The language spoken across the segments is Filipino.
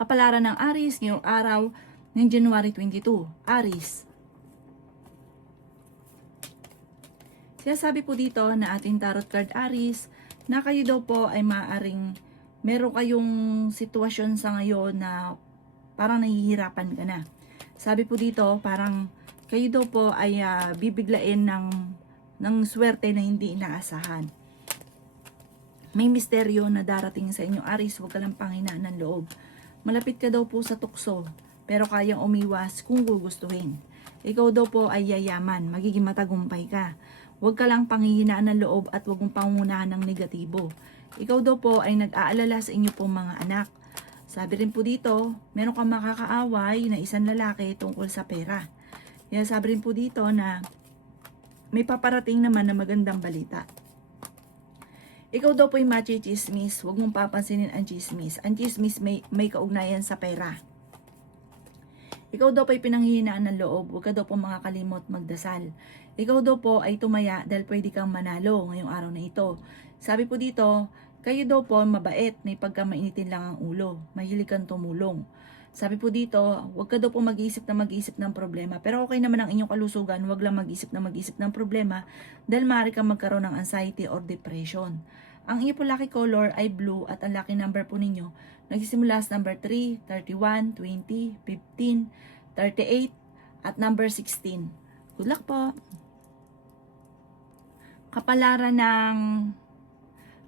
Kapalaran ng Aries ngayong araw ng January 22. Aries. Sinasabi po dito na ating tarot card Aries na kayo daw po ay maaaring meron kayong sitwasyon sa ngayon na parang nahihirapan ka na. Sabi po dito parang kayo daw po ay bibiglain ng swerte na hindi inaasahan. May misteryo na darating sa inyong Aries, huwag ka lang panghinaan ng loob. Malapit ka daw po sa tukso, pero kayang umiwas kung gugustuhin. Ikaw daw po ay yayaman, magiging matagumpay ka. Huwag ka lang panghihinaan ng loob at huwag mong pangunahan ng negatibo. Ikaw daw po ay nag-aalala sa inyo pong mga anak. Sabi rin po dito, meron kang makakaaway na isang lalaki tungkol sa pera. Kaya sabi rin po dito na may paparating naman na magandang balita. Ikaw daw po ay machichismis, huwag mong papansinin ang chismis. Ang chismis may kaugnayan sa pera. Ikaw daw po ay pinanghihinaan ng loob, huwag ka daw po makakalimot magdasal. Ikaw daw po ay tumaya dahil pwede kang manalo ngayong araw na ito. Sabi po dito, kayo daw po mabait, may pagkamainitin lang ang ulo, mahilig kang tumulong. Sabi po dito, huwag ka daw po mag-iisip ng problema. Pero okay naman ang inyong kalusugan, huwag lang mag-isip ng problema dahil maaari kang magkaroon ng anxiety or depression. Ang inyong po lucky color ay blue at ang lucky number po ninyo nagsisimula sa number 3, 31, 20, 15, 38 at number 16. Good luck po! Kapalaran ng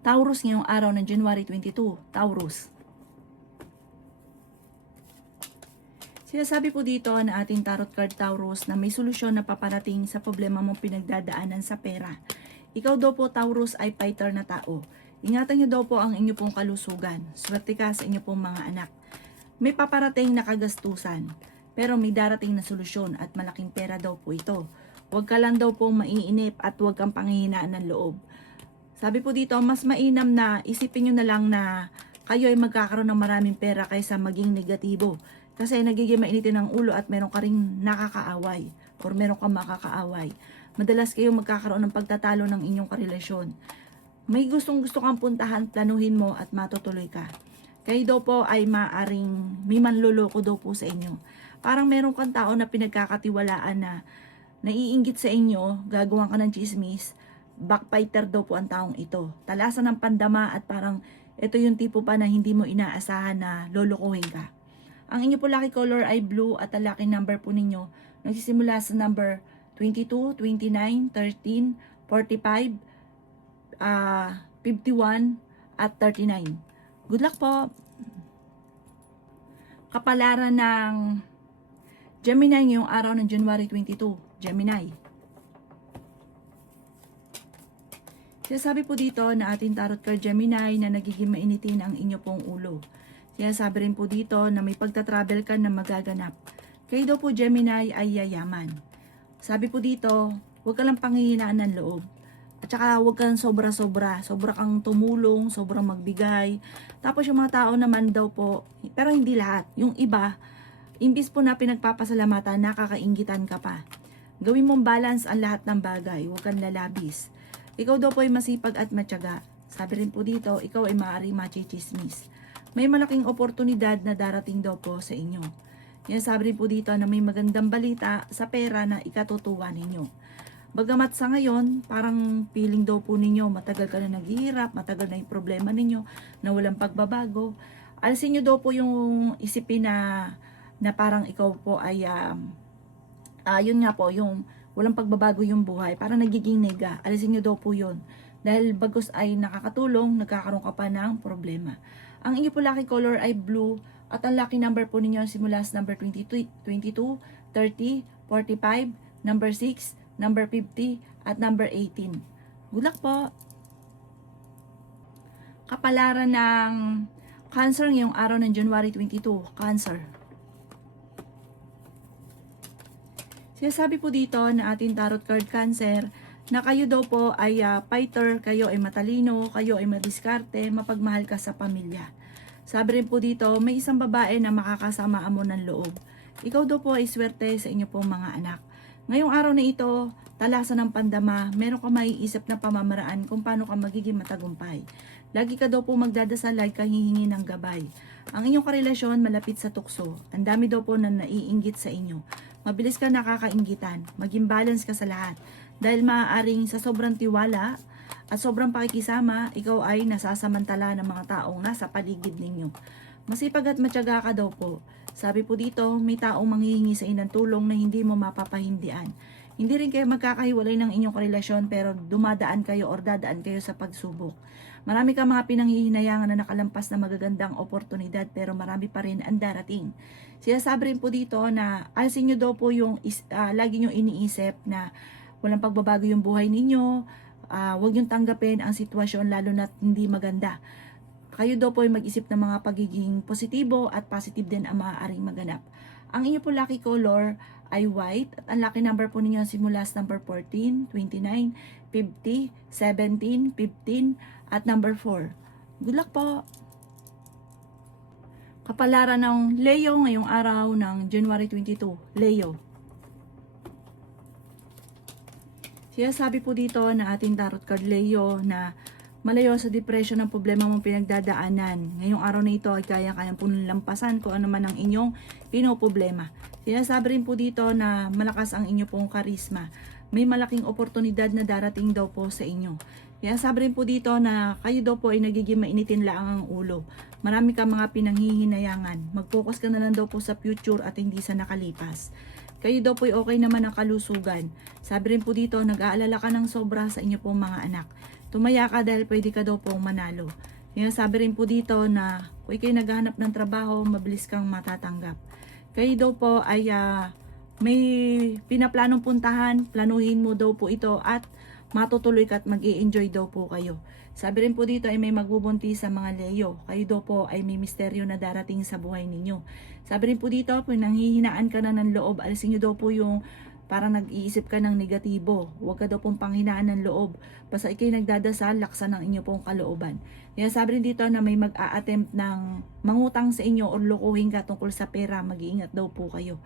Taurus ngayong araw ng January 22. Taurus. Sinasabi po dito na ating tarot card Taurus na may solusyon na paparating sa problema mong pinagdadaanan sa pera. Ikaw daw po Taurus ay fighter na tao. Ingatan niyo daw po ang inyo pong kalusugan. Swerte ka sa inyo pong mga anak. May paparating na kagastusan, pero may darating na solusyon at malaking pera daw po ito. Huwag ka lang daw po maiinip at huwag kang panghihinaan ng loob. Sabi po dito, mas mainam na isipin nyo na lang na kayo ay magkakaroon ng maraming pera kaysa maging negatibo. Kasi nagiging mainitin ang ulo at meron ka ring nakakaaway or meron kang makakaaway. Madalas kayo magkakaroon ng pagtatalo ng inyong karelasyon. May gusto kang puntahan, planuhin mo at matutuloy ka. Kayo daw po ay maaring may manloloko daw po sa inyo. Parang meron kang tao na pinagkakatiwalaan na naiinggit sa inyo, gagawan ka ng chismis, backbiter daw po ang taong ito. Talasan ng pandama at parang ito yung tipo pa na hindi mo inaasahan na lolokohin ka. Ang inyo po lucky color ay blue at ang lucky number po ninyo nagsisimula sa number 22, 29, 13, 45, 51 at 39. Good luck po! Kapalaran ng Gemini ngayong araw ng January 22. Gemini. Sinasabi po dito na ating tarot card Gemini na nagiging mainitin ang inyo pong ulo. Sinasabi rin po dito na may pagta-travel ka na magaganap. Kayo daw po Gemini ay yayaman. Sabi po dito, huwag ka lang panghihinaan ng loob. At saka huwag kang sobra-sobra. Sobra kang tumulong, sobrang magbigay. Tapos yung mga tao naman daw po, pero hindi lahat. Yung iba, imbis po na pinagpapasalamatan, nakakainggitan ka pa. Gawin mong balance ang lahat ng bagay. Huwag kang lalabis. Ikaw daw po ay masipag at matyaga. Sabi rin po dito, ikaw ay maaari machichismis. May malaking oportunidad na darating daw po sa inyo. Yan sabi rin po dito na may magandang balita sa pera na ikatutuwa ninyo. Bagamat sa ngayon, parang feeling daw po ninyo, matagal ka na naghihirap, matagal na yung problema ninyo, na walang pagbabago. Alisin nyo daw po yung isipin na parang ikaw po ay, yun nga po, yung walang pagbabago yung buhay, parang nagiging nega. Alisin nyo daw po yun. Dahil bagos ay nakakatulong, nagkakaroon ka pa ng problema. Ang inyo po lucky color ay blue at ang lucky number po ninyo simula sa number 22, 30, 45, number 6, number 50 at number 18. Good luck po! Kapalaran ng Cancer ngayong araw ng January 22. Cancer. Sinasabi po dito na ating tarot card Cancer na kayo daw po ay fighter, kayo ay matalino, kayo ay madiskarte, mapagmahal ka sa pamilya. Sabi rin po dito, may isang babae na makakasamaan mo ng loob. Ikaw daw po ay swerte sa inyo pong mga anak. Ngayong araw na ito, talasan ng pandama, meron ka maiisip na pamamaraan kung paano ka magiging matagumpay. Lagi ka daw po magdadasal, lagi ka hihingi ng gabay. Ang inyong karelasyon malapit sa tukso. Ang dami daw po na naiinggit sa inyo. Mabilis ka nakakainggitan. Maging balance ka sa lahat. Dahil maaaring sa sobrang tiwala at sobrang pakikisama, ikaw ay nasasamantala ng mga taong nasa paligid ninyo. Masipag at matyaga ka daw po. Sabi po dito, may taong manghihingi sa inang tulong na hindi mo mapapahindian. Hindi rin kayo magkakahiwalay ng inyong karelasyon pero dumadaan kayo or dadaan kayo sa pagsubok. Marami kang mga pinanghihinayangan na nakalampas na magagandang oportunidad pero marami pa rin ang darating. Sinasabi rin po dito na alisin nyo daw po yung lagi nyo iniisip na walang pagbabago yung buhay ninyo, huwag nyo tanggapin ang sitwasyon lalo na hindi maganda. Kayo daw po ay mag-isip ng mga pagiging positibo at positive din ang maaaring maganap. Ang inyo po lucky color ay white at ang lucky number po ninyo simula sa number 14, 29, 50, 17, 15 at number 4. Good luck po! Kapalaran ng Leo ngayong araw ng January 22. Leo. Sinasabi po dito na ating tarot card Leo na malayo sa depression ng problema mong pinagdadaanan. Ngayong araw na ito ay kaya-kayang po lampasan kung ano man ang inyong pinoproblema. Sinasabi rin po dito na malakas ang inyo pong karisma. May malaking oportunidad na darating daw po sa inyo. Sinasabi rin po dito na kayo daw po ay nagiging mainitin lang ang ulo. Marami kang mga pinanghihinayangan. Mag-focus ka na lang daw po sa future at hindi sa nakalipas. Kayo daw po ay okay naman ang kalusugan. Sabi rin po dito, nag-aalala ka ng sobra sa inyo pong mga anak. Tumaya ka dahil pwede ka daw pong manalo. Sinasabi rin po dito na kung kayo naghahanap ng trabaho, mabilis kang matatanggap. Kayo daw po ay may pinaplanong puntahan, planuhin mo daw po ito at matutuloy ka at mag-i-enjoy daw po kayo. Sabi rin po dito ay may magbubuntis sa mga Leo. Kayo daw po ay may misteryo na darating sa buhay ninyo. Sabi rin po dito, kung nanghihinaan ka na ng loob, alisin nyo daw po yung parang nag-iisip ka ng negatibo. Huwag ka daw pong panghinaan ng loob. Basta ikay nagdadasal, laksan ng inyo pong kalooban. Kaya sabi rin dito na may mag-a-attempt ng mangutang sa inyo o lokohin ka tungkol sa pera, mag-iingat daw po kayo.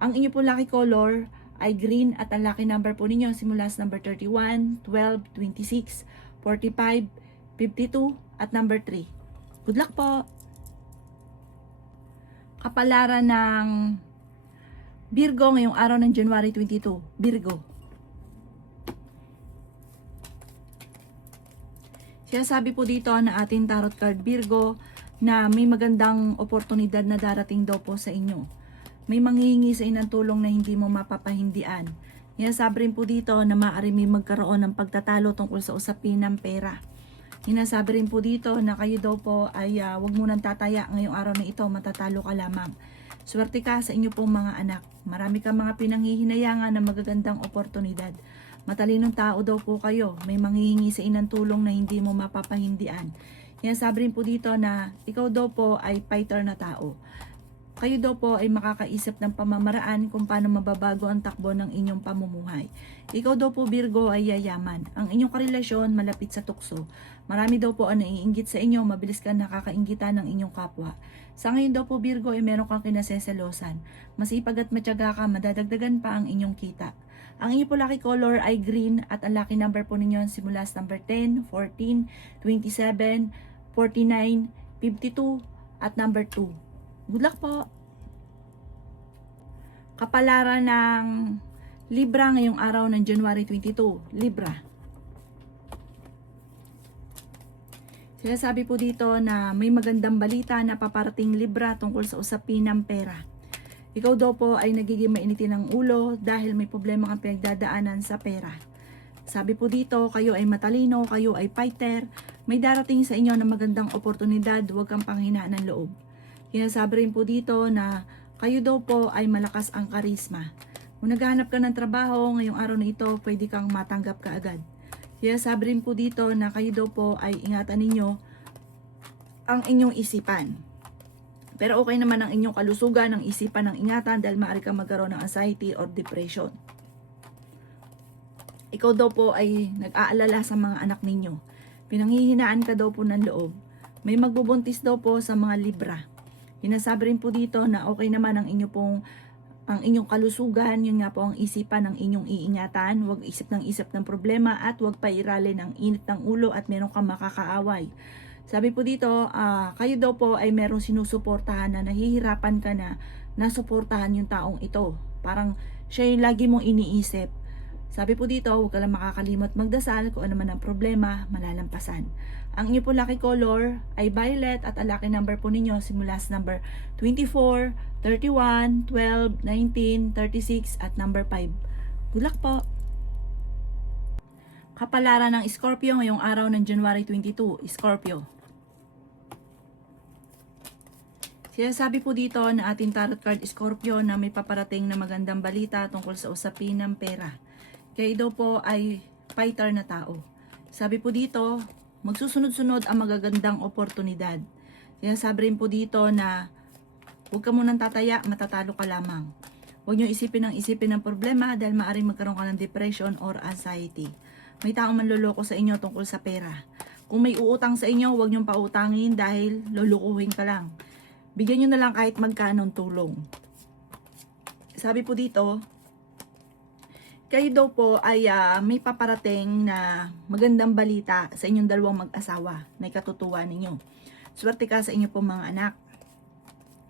Ang inyo pong lucky color ay green at ang lucky number po ninyo simula sa number 31, 12, 26, 45, 52 at number 3. Good luck po! Kapalaran ng Virgo ngayong araw ng January 22. Virgo. Sinasabi po dito na ating tarot card Virgo na may magandang oportunidad na darating daw po sa inyo. May manghihingi sa inang tulong na hindi mo mapapahindian. Sinasabi rin po dito na maaari may magkaroon ng pagtatalo tungkol sa usapin ng pera. Sinasabi rin po dito na kayo daw po ay wag munang tataya ngayong araw na ito, matatalo ka lamang. Swerte ka sa inyo pong mga anak. Marami kang mga pinanghihinayangan na magagandang oportunidad. Matalinong tao daw po kayo. May manghihingi sa inang tulong na hindi mo mapapahindian. Sinasabi rin po dito na ikaw daw po ay fighter na tao. Kayo daw po ay makakaisip ng pamamaraan kung paano mababago ang takbo ng inyong pamumuhay. Ikaw daw po Virgo ay yayaman. Ang inyong karelasyon malapit sa tukso. Marami daw po ang naiinggit sa inyo, mabilis kang nakakainggitan ng inyong kapwa. Sa ngayon daw po Virgo ay meron kang kinaseselosan. Masipag at matyaga ka, madadagdagan pa ang inyong kita. Ang inyong po lucky color ay green at ang lucky number po ninyo simula sa number 10, 14, 27, 49, 52 at number 2. Good luck po! Kapalaran ng Libra ngayong araw ng January 22. Libra. Sinasabi po dito na may magandang balita na paparating Libra tungkol sa usapin ng pera. Ikaw daw po ay nagiging mainitin ng ulo dahil may problema kang pinagdadaanan sa pera. Sabi po dito, kayo ay matalino, kayo ay fighter, may darating sa inyo na magandang oportunidad, huwag kang panghinaan ng loob. Sinasabi rin po dito na kayo daw po ay malakas ang karisma. Kung naghahanap ka ng trabaho ngayong araw na ito, pwede kang matanggap ka agad. Sinasabi rin po dito na kayo daw po ay ingatan ninyo ang inyong isipan. Pero okay naman ang inyong kalusugan, ang isipan ng ingatan dahil maaari kang magkaroon ng anxiety or depression. Ikaw daw po ay nag-aalala sa mga anak ninyo. Pinanghihinaan ka daw po ng loob. May magbubuntis daw po sa mga Libra. Sinasabi rin po dito na okay naman ang inyong kalusugan, yun nga po ang isipan ng inyong iingatan, huwag isip ng problema at huwag pairalin ang init ng ulo at meron kang makakaaway. Sabi po dito, kayo daw po ay merong sinusuportahan na nahihirapan ka na nasuportahan yung taong ito. Parang siya yung lagi mong iniisip. Sabi po dito, huwag ka lang makakalimot magdasal kung ano man ang problema, malalampasan. Ang inyo po lucky color ay violet at ang lucky number po ninyo simula sa number 24, 31, 12, 19, 36 at number 5. Good luck po! Kapalaran ng Scorpio ngayong araw ng January 22, Scorpio. Sinasabi po dito na ating tarot card Scorpio na may paparating na magandang balita tungkol sa usapin ng pera. Kayo daw po ay fighter na tao. Sabi po dito, magsusunod-sunod ang magagandang oportunidad. Sinasabi rin po dito na huwag ka munang tataya, matatalo ka lamang. Huwag nyo isipin ng problema dahil maaaring magkaroon ka ng depression or anxiety. May taong manloloko sa inyo tungkol sa pera. Kung may uutang sa inyo, huwag nyong pautangin dahil lulukuhin ka lang. Bigyan nyo na lang kahit magkanong tulong. Sabi po dito, kayo daw po ay may paparating na magandang balita sa inyong dalawang mag-asawa na ikatutuwa ninyo. Swerte ka sa inyo po mga anak.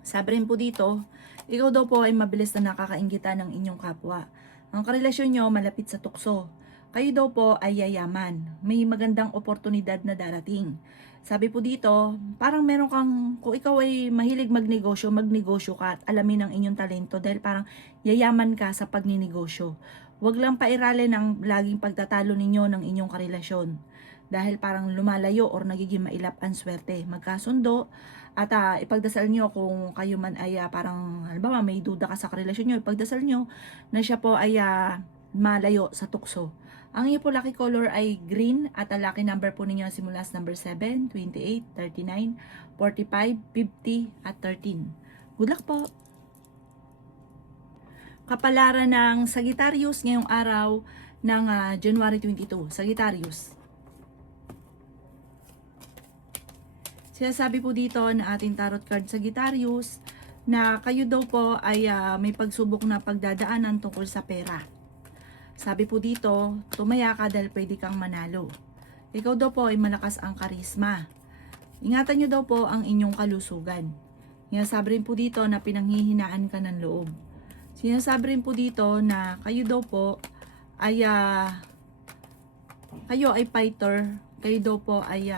Sabi rin po dito, ikaw daw po ay mabilis na nakakainggitan ng inyong kapwa. Ang karelasyon nyo malapit sa tukso. Kayo daw po ay yayaman. May magandang oportunidad na darating. Sabi po dito, parang meron kang, kung ikaw ay mahilig magnegosyo ka at alamin ang inyong talento dahil parang yayaman ka sa pagninegosyo. Huwag lang pairalin ang laging pagtatalo ninyo ng inyong karelasyon dahil parang lumalayo or nagiging mailap ang swerte. Magkasundo at ipagdasal nyo kung kayo man ay parang, halimbawa may duda ka sa karelasyon nyo, ipagdasal nyo na siya po ay malayo sa tukso. Ang iyo po lucky color ay green at ang lucky number po ninyo simula sa number 7, 28, 39, 45, 50 at 13. Good luck po! Kapalaran ng Sagittarius ngayong araw ng January 22. Sagittarius. Sinasabi po dito na ating tarot card Sagittarius na kayo daw po ay may pagsubok na pagdadaanan tungkol sa pera. Sabi po dito, tumaya ka dahil pwede kang manalo. Ikaw daw po ay malakas ang karisma. Ingatan nyo daw po ang inyong kalusugan. Sinasabi rin po dito na pinanghihinaan ka ng loob. Sinasabi rin po dito na kayo daw po ay kayo ay fighter. Kayo daw po ay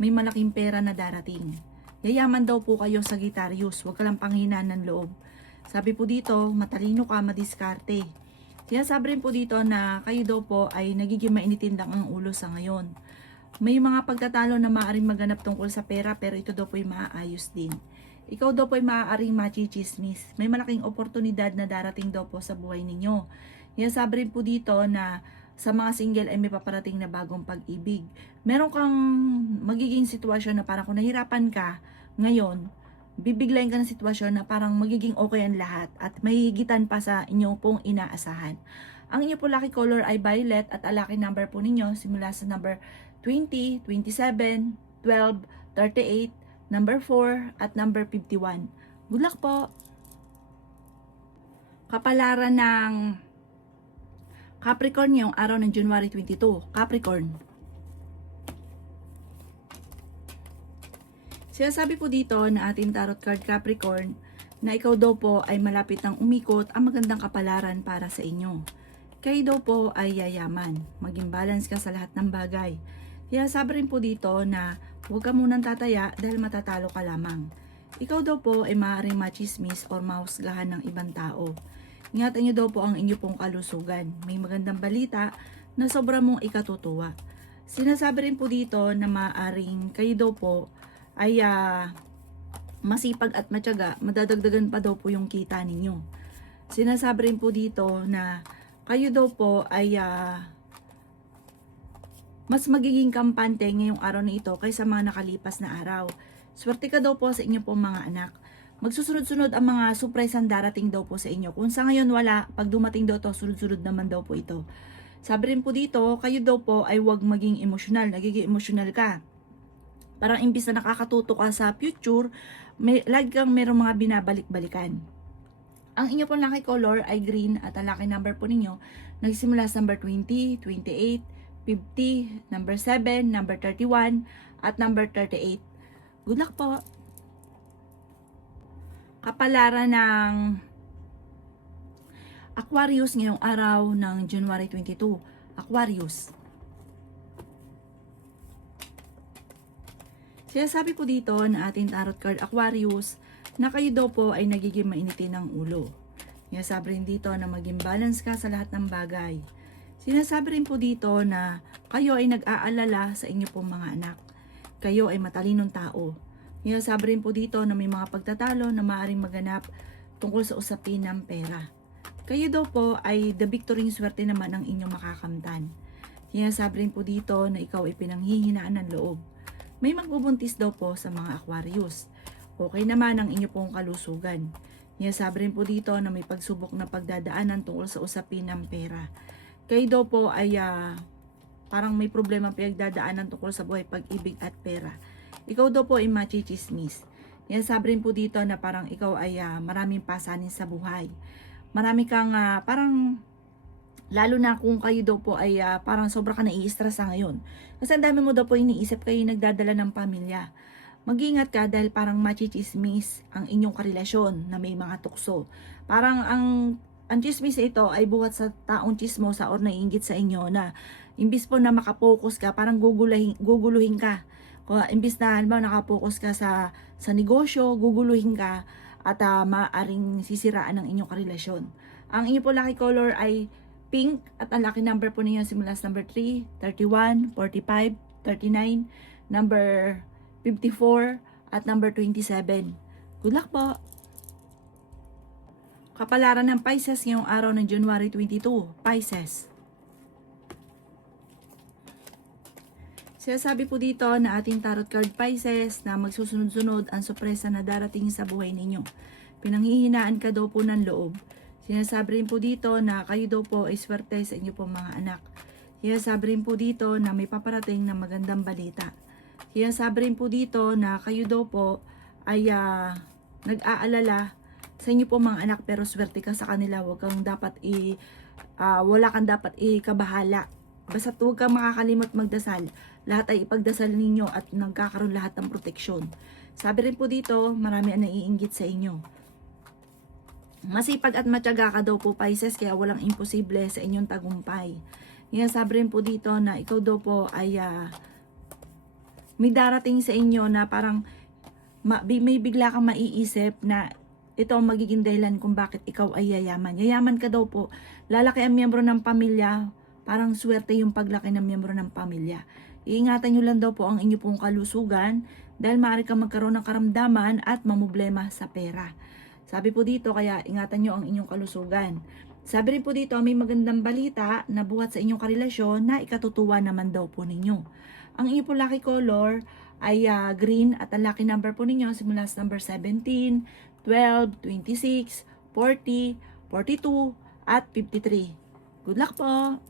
may malaking pera na darating. Yayaman daw po kayo sa Sagittarius. Huwag ka lang panghinaan ng loob. Sabi po dito, matalino ka, madiskarte. Sinasabi rin po dito na kayo daw po ay nagiging mainitindang ang ulo sa ngayon. May mga pagtatalo na maaaring maganap tungkol sa pera pero ito daw po ay maaayos din. Ikaw daw po ay maaaring machichismis. May malaking oportunidad na darating daw po sa buhay ninyo. Sinasabi rin po dito na sa mga single ay may paparating na bagong pag-ibig. Meron kang magiging sitwasyon na parang kung nahirapan ka ngayon, bibiglayin ka ng sitwasyon na parang magiging okay ang lahat at mahihigitan pa sa inyo pong inaasahan. Ang inyo po lucky color ay violet at ang lucky number po ninyo simula sa number 20, 27, 12, 38, number 4 at number 51. Good luck po! Kapalaran ng Capricorn yung araw ng January 22. Capricorn. Sinasabi po dito na ating tarot card Capricorn na ikaw daw po ay malapit ng umikot ang magandang kapalaran para sa inyo. Kayo daw po ay yayaman. Maging balance ka sa lahat ng bagay. Sinasabi rin po dito na huwag ka munang tataya dahil matatalo ka lamang. Ikaw daw po ay maaaring machismis or mahusgahan ng ibang tao. Ingatan nyo daw po ang inyo pong kalusugan. May magandang balita na sobra mong ikatutuwa. Sinasabi rin po dito na maaaring kayo daw po ay masipag at matyaga, madadagdagan pa daw po yung kita ninyo. Sinasabi rin po dito na kayo daw po ay mas magiging kampante ngayong araw na ito kaysa mga nakalipas na araw. Swerte ka daw po sa inyo po mga anak. Magsusunod-sunod ang mga surprise ang darating daw po sa inyo. Kung sa ngayon wala, pag dumating daw to, sunod-sunod naman daw po ito. Sabi rin po dito, kayo daw po ay huwag maging emosyonal. Nagiging emosyonal ka. Parang imbis na nakakatuto ka sa future, lagi kang merong mga binabalik-balikan. Ang inyo pong lucky color ay green at ang lucky number po ninyo nagsimula sa number 20, 28, 50, number 7, number 31, at number 38. Good luck po! Kapalaran ng Aquarius ngayong araw ng January 22. Aquarius. Sinasabi po dito na ating tarot card Aquarius na kayo daw po ay nagiging mainitin ng ulo. Sinasabi rin dito na maging balance ka sa lahat ng bagay. Sinasabi rin po dito na kayo ay nag-aalala sa inyo pong mga anak. Kayo ay matalinong tao. Sinasabi rin po dito na may mga pagtatalo na maaaring maganap tungkol sa usapin ng pera. Kayo daw po ay the victory swerte naman ang inyong makakamtan. Sinasabi rin po dito na ikaw ay pinanghihinaan ng loob. May magbubuntis daw po sa mga Aquarius. Okay naman ang inyo pong kalusugan. Sinasabi rin po dito na may pagsubok na pagdadaanan tungkol sa usapin ng pera. Kayo daw po ay parang may problema pinagdadaanan tungkol sa buhay, pag-ibig at pera. Ikaw daw po ay machichismis. Sinasabi rin po dito na parang ikaw ay maraming pasanin sa buhay. Marami kang parang, lalo na kung kayo daw po ay parang sobra ka nai-stress ngayon. Kasi ang dami mo daw po iniisip, kayo nagdadala ng pamilya. Mag-ingat ka dahil parang machichismis ang inyong karelasyon na may mga tukso. Parang ang chismis ito ay buhat sa taong chismosa or naiinggit sa inyo na imbis po na makapokus ka, parang guguluhin ka. Kung imbis na nakapokus ka sa negosyo, guguluhin ka at maaaring sisiraan ng inyong karelasyon. Ang inyong po lucky color ay pink at ang lucky number po ninyo simula sa number 3, 31, 45, 39, number 54 at number 27. Good luck po! Kapalaran ng Pisces ngayong araw ng January 22. Pisces. Sinasabi po dito na ating tarot card Pisces na magsusunod-sunod ang sorpresa na darating sa buhay ninyo. Pinanghihinaan ka daw po ng loob. Sinasabi rin po dito na kayo daw po ay swerte sa inyo pong mga anak. Sinasabi rin po dito na may paparating na magandang balita. Sinasabi rin po dito na kayo daw po ay nag-aalala sa inyo pong mga anak pero swerte ka sa kanila. Wala kang dapat ikabahala. Basta huwag kang makakalimot magdasal. Lahat ay ipagdasal ninyo at nagkakaroon lahat ng proteksyon. Sabi rin po dito, marami ang naiinggit sa inyo. Masipag at matyaga ka daw po Pisces, kaya walang imposible sa inyong tagumpay. Sabi rin po dito na ikaw daw po ay may darating sa inyo na parang may bigla kang maiisip na ito ang magiging dahilan kung bakit ikaw ay yayaman. Yayaman ka daw po. Lalaki ang miyembro ng pamilya. Parang swerte yung paglaki ng miyembro ng pamilya. Iingatan nyo lang daw po ang inyo pong kalusugan dahil maaari kang magkaroon ng karamdaman at mamproblema sa pera. Sabi po dito, kaya ingatan nyo ang inyong kalusugan. Sabi rin po dito, may magandang balita na buhat sa inyong karelasyon na ikatutuwa naman daw po ninyo. Ang inyong po lucky color ay green at ang lucky number po ninyo simula sa number 17, 12, 26, 40, 42 at 53. Good luck po!